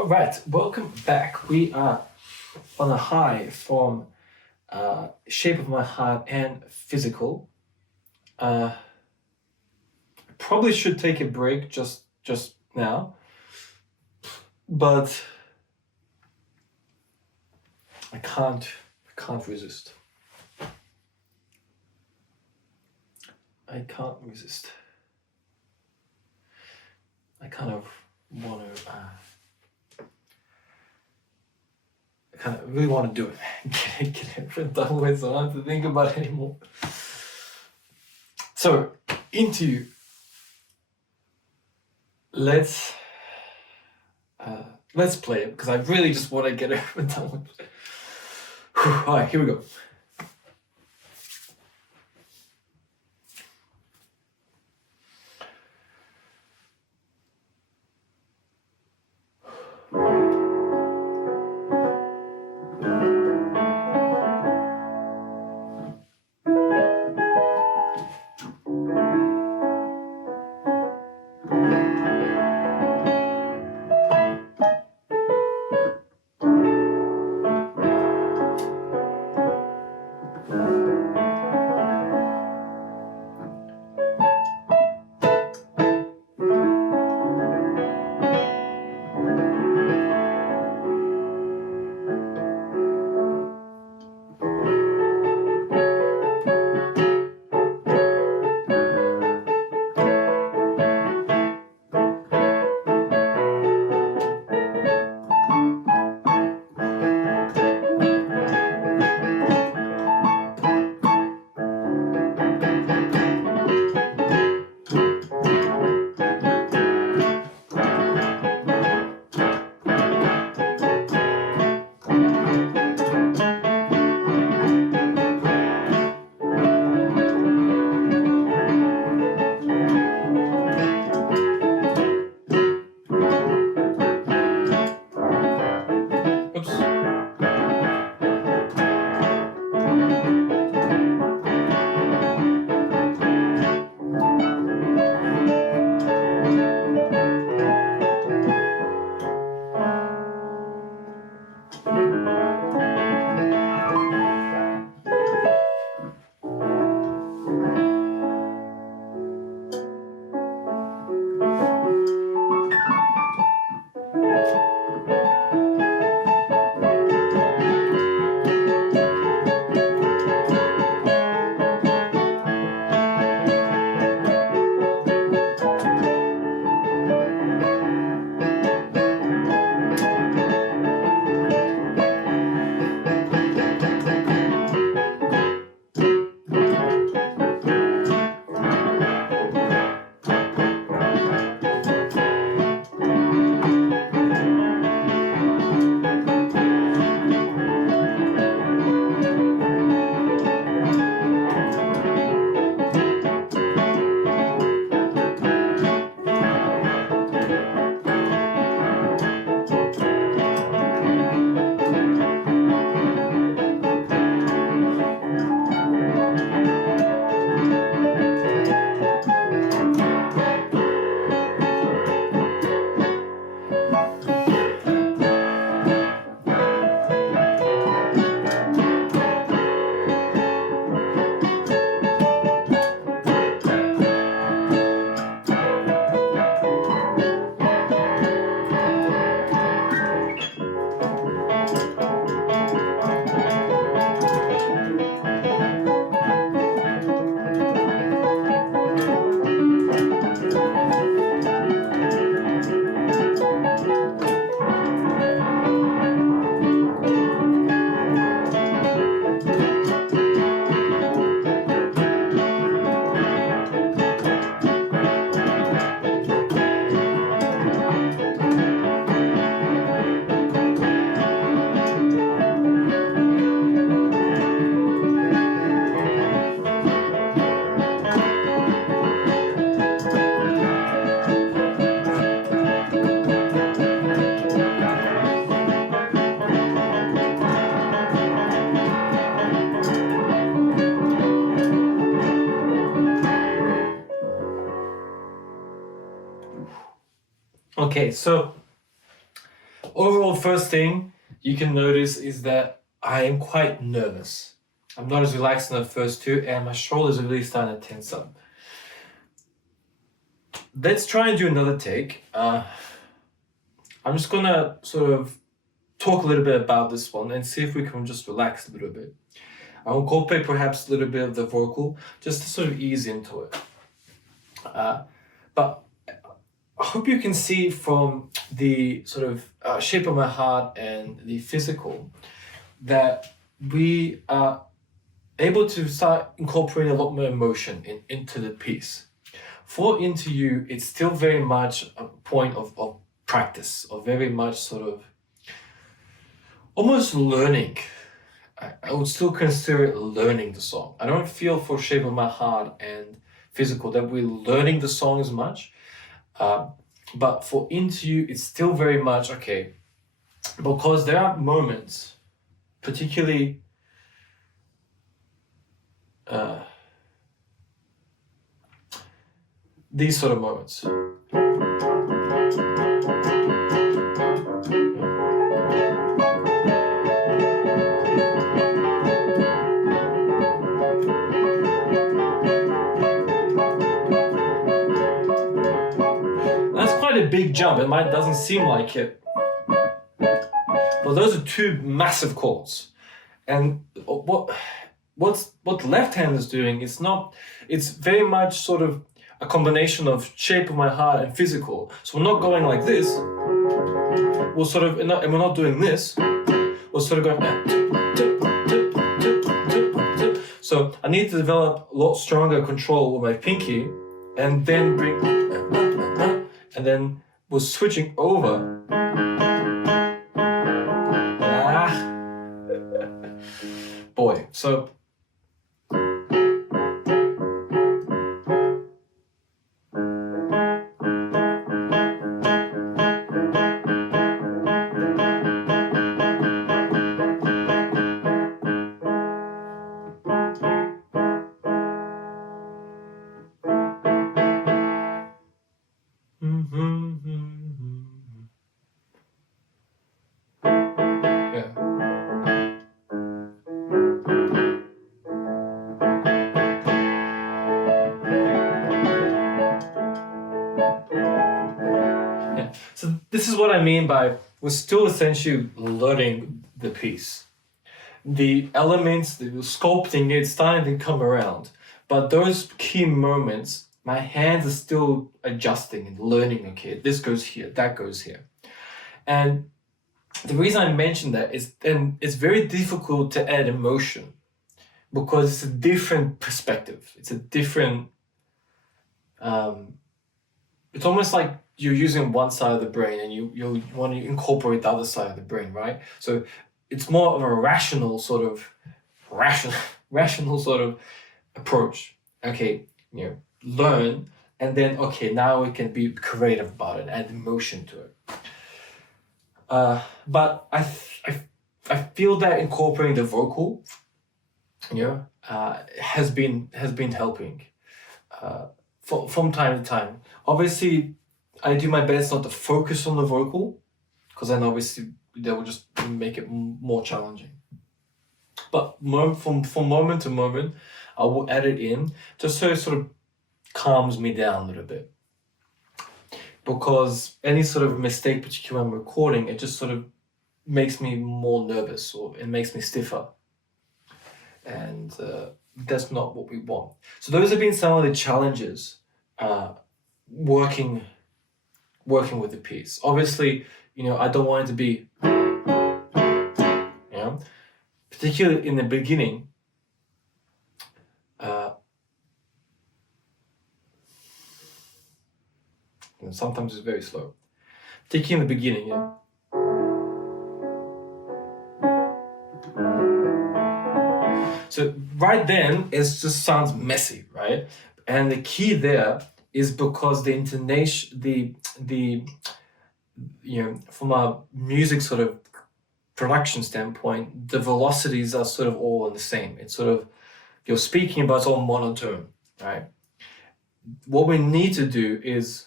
All right, welcome back. We are on a high from Shape of My Heart and Physical. Probably should take a break just now, but I can't resist. I can't resist. I kind of want to. I kind of really want to do it. Get it done with, so I don't have to think about it anymore. So into. Let's play it because I really just want to get it done with. All right, here we go. Okay, so overall, first thing you can notice is that I am quite nervous. I'm not as relaxed in the first two, and my shoulders are really starting to tense up. Let's try and do another take. I'm just gonna sort of talk a little bit about this one and see if we can just relax a little bit. I'll incorporate perhaps a little bit of the vocal just to sort of ease into it. But I hope you can see from the sort of shape of my heart and the physical that we are able to start incorporating a lot more emotion into the piece. For Into You, it's still very much a point of practice, or very much sort of almost learning. I would still consider it learning the song. I don't feel for Shape of My Heart and Physical that we're learning the song as much. But for Into You, it's still very much, okay, because there are moments, particularly these sort of moments. That's quite a big jump. It doesn't seem like it. But those are two massive chords. And what the left hand is doing is not, it's very much sort of a combination of Shape of My Heart and Physical. So we're not going like this. We're sort of, and we're not doing this. We're sort of going. So I need to develop a lot stronger control with my pinky, and then bring, and then we're switching over. Boy, so. So this is what I mean by we're still essentially learning the piece. The elements, the sculpting, it's starting to come around. But those key moments, my hands are still adjusting and learning, okay, this goes here, that goes here. And the reason I mention that is then it's very difficult to add emotion because it's a different perspective. It's a different, it's almost like you're using one side of the brain and you want to incorporate the other side of the brain, right? So it's more of a rational sort of approach. Okay, learn, and then okay, now we can be creative about it, add emotion to it. But I feel that incorporating the vocal, has been helping from time to time. Obviously, I do my best not to focus on the vocal, because then obviously that will just make it more challenging. But from moment to moment, I will add it in just so it sort of calms me down a little bit. Because any sort of mistake, particularly when I'm recording, it just sort of makes me more nervous, or it makes me stiffer. And that's not what we want. So those have been some of the challenges working with the piece. Obviously, I don't want it to be, particularly in the beginning. And sometimes it's very slow. Particularly in the beginning, So right then, it just sounds messy, right? And the key there is because the intonation, from a music sort of production standpoint, the velocities are sort of all the same. It's sort of, you're speaking, but it's all monotone, right? What we need to do is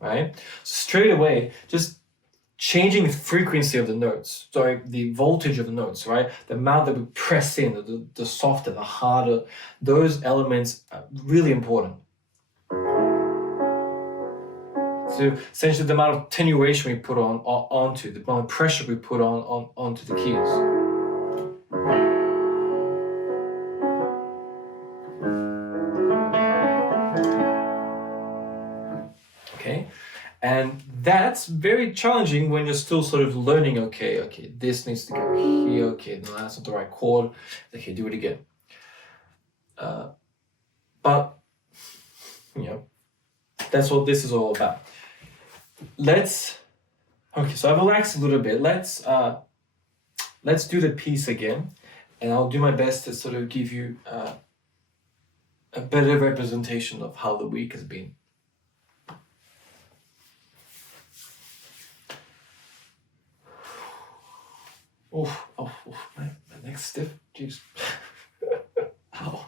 Right? Straight away, just changing the frequency of the notes, sorry, the voltage of the notes, right? The amount that we press in, the softer, the harder, those elements are really important. So essentially the amount of attenuation we put onto, the amount of pressure we put onto the keys. Okay, and that's very challenging when you're still sort of learning, okay, this needs to go here, okay, no, that's not the right chord, okay, do it again. But, you know, that's what this is all about. Okay, so I've relaxed a little bit. Let's do the piece again, and I'll do my best to sort of give you a better representation of how the week has been. Oh, my neck's stiff. Jeez. Ow.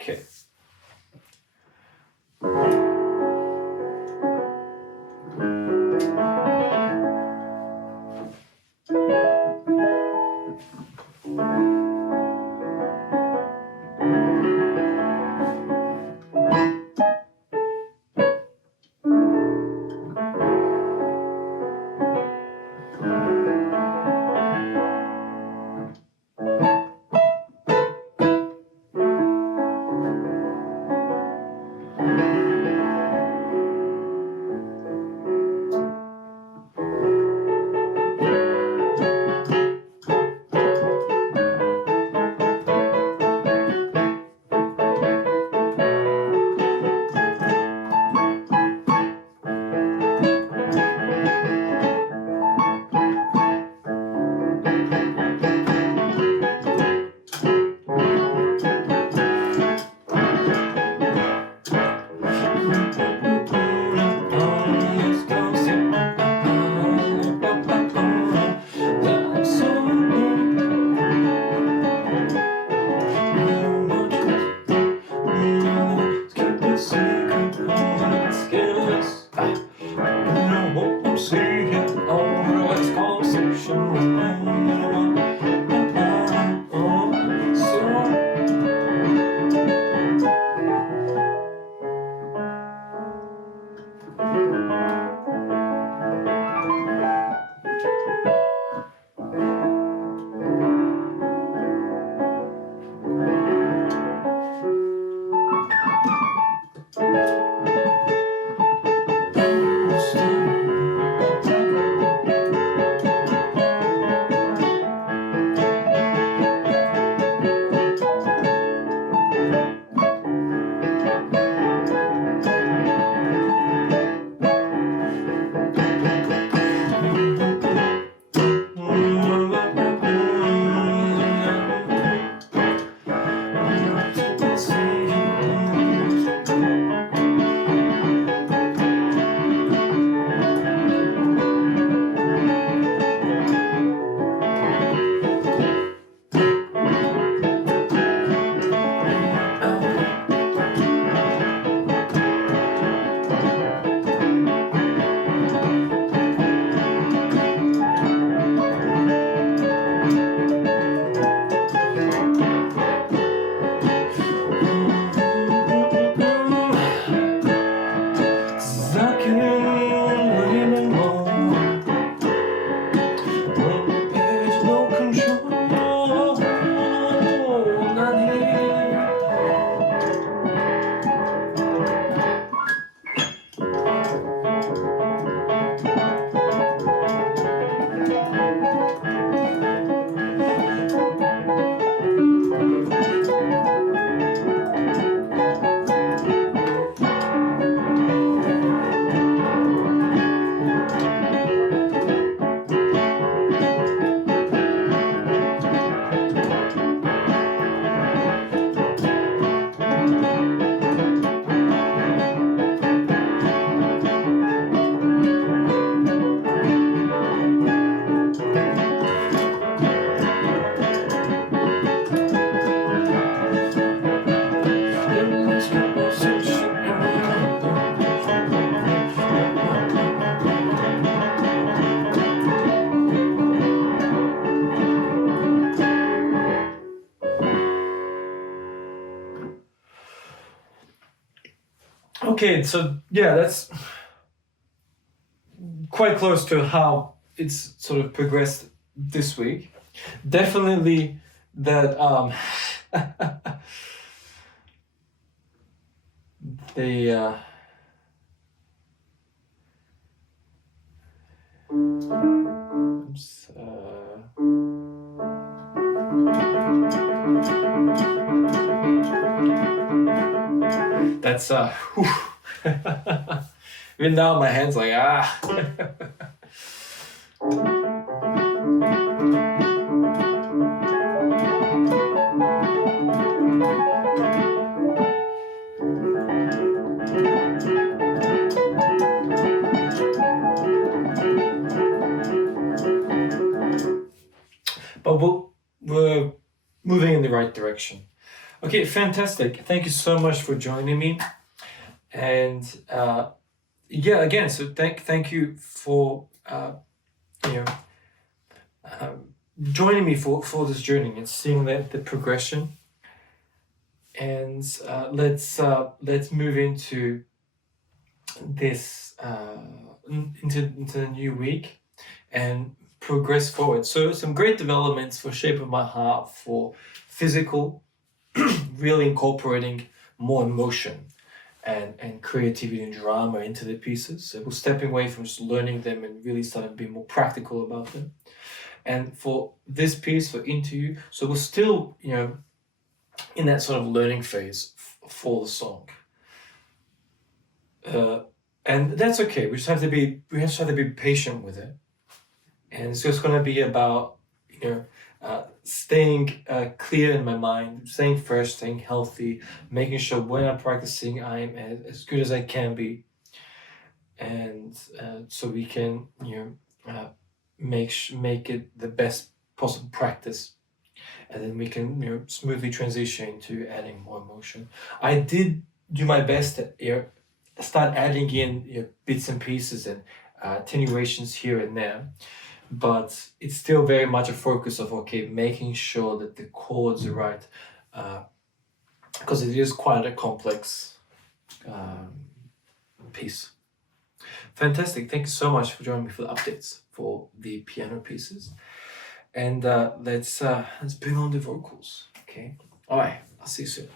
Okay. Okay, so yeah, that's quite close to how it's sort of progressed this week. Definitely that the oops, that's whew. Even now my hands like but we're moving in the right direction. Okay, fantastic. Thank you so much for joining me. And yeah, again, so thank you for you know joining me for this journey and seeing the progression. And let's move into this into the new week and progress forward. So some great developments for Shape of My Heart for physical, really incorporating more emotion and creativity and drama into the pieces. So we're stepping away from just learning them and really starting to be more practical about them. And for this piece, for Into You, so we're still, in that sort of learning phase for the song. And that's okay. We just have to be patient with it. And it's just going to be about, staying clear in my mind, staying fresh, staying healthy, making sure when I'm practicing, I'm as good as I can be. And so we can, make it the best possible practice. And then we can, smoothly transition to adding more emotion. I did do my best to start adding in bits and pieces and attenuations here and there. But it's still very much a focus of, making sure that the chords are right, because it is quite a complex piece. Fantastic. Thank you so much for joining me for the updates for the piano pieces. And let's bring on the vocals. Okay. All right. I'll see you soon.